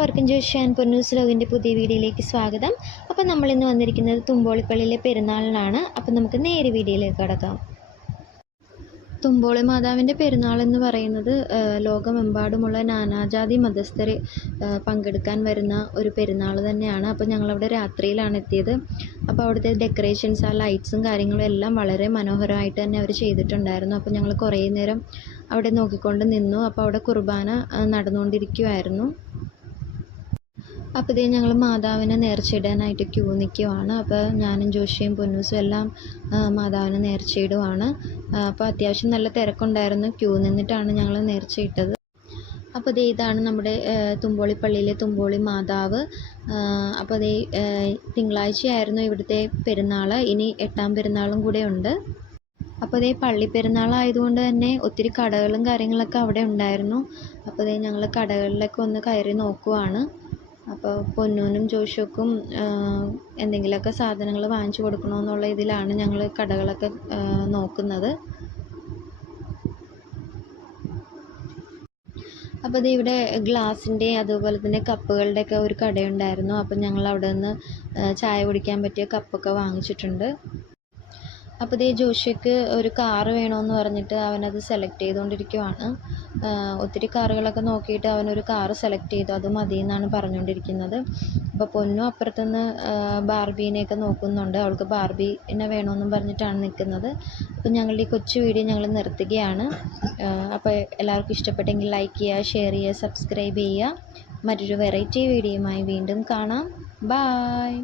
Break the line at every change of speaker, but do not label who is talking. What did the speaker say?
എല്ലാവർക്കും ജോഷി ആൻഡ് പൊന്നൂസ് ലോകിന്റെ പുതിയ വീഡിയോയിലേക്ക് സ്വാഗതം. അപ്പോൾ നമ്മളിന്ന് വന്നിരിക്കുന്നത് തുമ്പോളിപ്പള്ളിയിലെ പെരുന്നാളിനാണ്. അപ്പോൾ നമുക്ക് നേരെ വീഡിയോയിലേക്ക് കടക്കാം. തുമ്പോളി മാതാവിന്റെ പെരുന്നാൾ എന്ന് പറയുന്നത് ലോകമെമ്പാടുമുള്ള നാനാജാതി മതസ്ഥർ പങ്കെടുക്കാൻ വരുന്ന ഒരു പെരുന്നാൾ തന്നെയാണ്. അപ്പോൾ ഞങ്ങളവിടെ രാത്രിയിലാണ് എത്തിയത്. അപ്പോൾ അവിടുത്തെ ഡെക്കറേഷൻസ് ആ ലൈറ്റ്സും കാര്യങ്ങളും എല്ലാം വളരെ മനോഹരമായിട്ട് തന്നെ അവർ ചെയ്തിട്ടുണ്ടായിരുന്നു. അപ്പോൾ ഞങ്ങൾ കുറേ നേരം അവിടെ നോക്കിക്കൊണ്ട് നിന്നു. അപ്പോൾ അവിടെ കുർബാന നടന്നുകൊണ്ടിരിക്കുമായിരുന്നു അപ്പോൾ ഇതേ ഞങ്ങൾ മാതാവിനെ നേർച്ചയിടാനായിട്ട് ക്യൂ നിൽക്കുവാണ് അപ്പോൾ ഞാനും ജോഷിയും പൊന്നൂസും എല്ലാം മാതാവിനെ നേർച്ചയിടുവാണ്. അപ്പോൾ അത്യാവശ്യം നല്ല തിരക്കുണ്ടായിരുന്നു ക്യൂ നിന്നിട്ടാണ് ഞങ്ങൾ നേർച്ചയിട്ടത്. അപ്പോൾ ദേ ഇതാണ് നമ്മുടെ തുമ്പോളി പള്ളിയിലെ തുമ്പോളി മാതാവ്. അപ്പോൾ ദേ തിങ്കളാഴ്ചയായിരുന്നു ഇവിടുത്തെ പെരുന്നാൾ ഇനി എട്ടാം പെരുന്നാളും കൂടെ ഉണ്ട്. അപ്പോൾ ദേ പള്ളി പെരുന്നാളായതുകൊണ്ട് തന്നെ ഒത്തിരി കടകളും കാര്യങ്ങളൊക്കെ അവിടെ ഉണ്ടായിരുന്നു. അപ്പോൾ ദേ ഞങ്ങൾ കടകളിലൊക്കെ ഒന്ന് കയറി നോക്കുവാണ്. അപ്പോൾ പൊന്നൂനും ജോഷുക്കും എന്തെങ്കിലുമൊക്കെ സാധനങ്ങൾ വാങ്ങിച്ചു കൊടുക്കണമെന്നുള്ള ഇതിലാണ് ഞങ്ങൾ കടകളൊക്കെ നോക്കുന്നത്. അപ്പോൾ ഇവിടെ ഗ്ലാസിന്റെ അതുപോലെ തന്നെ കപ്പുകളുടെ ഒക്കെ ഒരു കടയുണ്ടായിരുന്നു. അപ്പം ഞങ്ങൾ അവിടെ നിന്ന് ചായ കുടിക്കാൻ പറ്റിയ കപ്പൊക്കെ വാങ്ങിച്ചിട്ടുണ്ട്. അപ്പോൾ ദേ ജോഷിക്ക് ഒരു കാറ് വേണമെന്ന് പറഞ്ഞിട്ട് അവനത് സെലക്ട് ചെയ്തുകൊണ്ടിരിക്കുവാണ് ഒത്തിരി കാറുകളൊക്കെ നോക്കിയിട്ട് അവനൊരു കാറ് സെലക്ട് ചെയ്തു. അത് മതി എന്നാണ് പറഞ്ഞുകൊണ്ടിരിക്കുന്നത് അപ്പോൾ പൊന്നു അപ്പുറത്തുനിന്ന് ബാർബീനെയൊക്കെ നോക്കുന്നുണ്ട്. അവൾക്ക് ബാർബീനെ വേണമെന്നും പറഞ്ഞിട്ടാണ് നിൽക്കുന്നത്. അപ്പോൾ ഞങ്ങളുടെ ഈ കൊച്ചു വീഡിയോ ഞങ്ങൾ നിർത്തുകയാണ്. അപ്പോൾ എല്ലാവർക്കും ഇഷ്ടപ്പെട്ടെങ്കിൽ ലൈക്ക് ചെയ്യുക ഷെയർ ചെയ്യുക സബ്സ്ക്രൈബ് ചെയ്യുക. മറ്റൊരു വെറൈറ്റി വീഡിയോയുമായി വീണ്ടും കാണാം. ബായ്